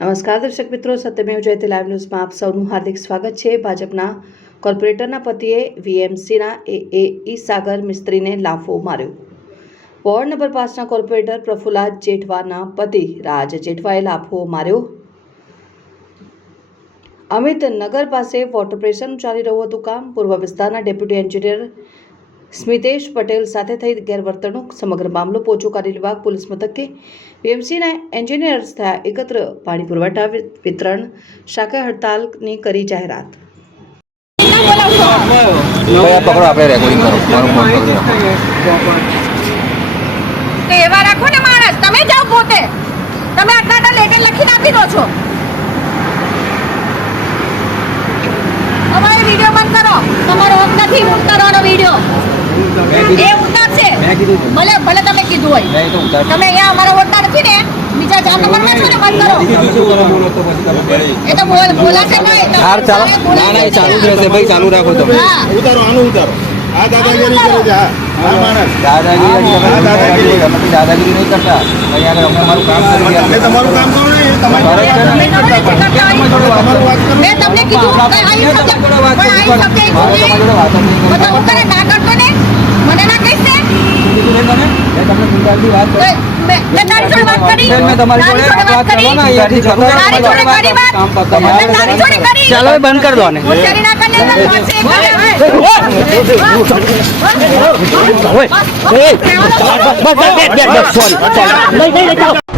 નમસ્કાર, દર્શક મિત્રો. સત્યમેવ જયતે લાઈવ ન્યૂઝમાં આપ સૌનું હાર્દિક સ્વાગત છે. ભાજપના કોર્પોરેટરના પતિએ વીએમસીના એ ઈ સાગર મિસ્ત્રીને લાફો માર્યો. વોર્ડ નંબર પાંચના કોર્પોરેટર પ્રફુલ્લા જેઠવાના પતિ રાજ જેઠવાએ લાફો માર્યો. અમિત નગર પાસે વોટર પ્રેશરનું ચાલી રહ્યું હતું કામ. પૂર્વ વિસ્તારના ડેપ્યુટી એન્જિનિયર સ્મિતેશ પટેલ સાથે થઈ ગેરવર્તણૂક. સમગ્ર મામલો પોચો કરી વિભાગ પોલીસ મથકે બીએમસીના એન્જિનિયર્સ થયા એકત્ર પાણી પુરવઠા વિતરણ શાખા હડતાલની કરી જાહેરાત. પકડો આપણે રેકોર્ડિંગ કરો. મારું ફોન કરો. તે એવા રાખો ને માણસ તમે જાઓ પોતે. તમે આટલા આટલા લેટર લખીને આપી દો છો. અમારે વીડિયો બંધ કરો. તમારો હક નથી કરવાનો વીડિયો એ ઉતારશે. મેં ભલે ભલે તમે કીધું હોય. તમે અહીંયા અમારા ઓળતા નથી ને બીજા ચાર નંબરમાં છો ને બંધ કરો. એ તો બોલ બોલાશે નહીં ચાલો. રહેશે. ભાઈ ચાલુ રાખો તમે. હા. ઉતારો આનું ઉતારો. આ દાદાગીરી કરે છે હા. આ માણસ. દાદાગીરી દાદાગીરી. દાદાગીરી નહીં કરતા. અહીંયા અમે અમારું કામ કરી અમે તમારું કામ કરો ને તમારી નહીં તમારી કરતા પણ. તમારું વાત કરો. મેં તમને કીધું કે આવી મેં શબ્દ પણ પણ શબ્દ જ નહીં કરી. ના કરતો ને મને ના કહીશ ને કીધું ને તને? ગુંડાગીરી વાત કરી. મેં મેં તારી જોડે વાત કરી મેં તમારી જોડે વાત કરો ને અહીંયાથી જતો તારી જોડે કરી વાત કામ પતાવો. મેં તારી જોડે કરી ચાલો, બંધ કરી દો ને તો. બસ બસ બસ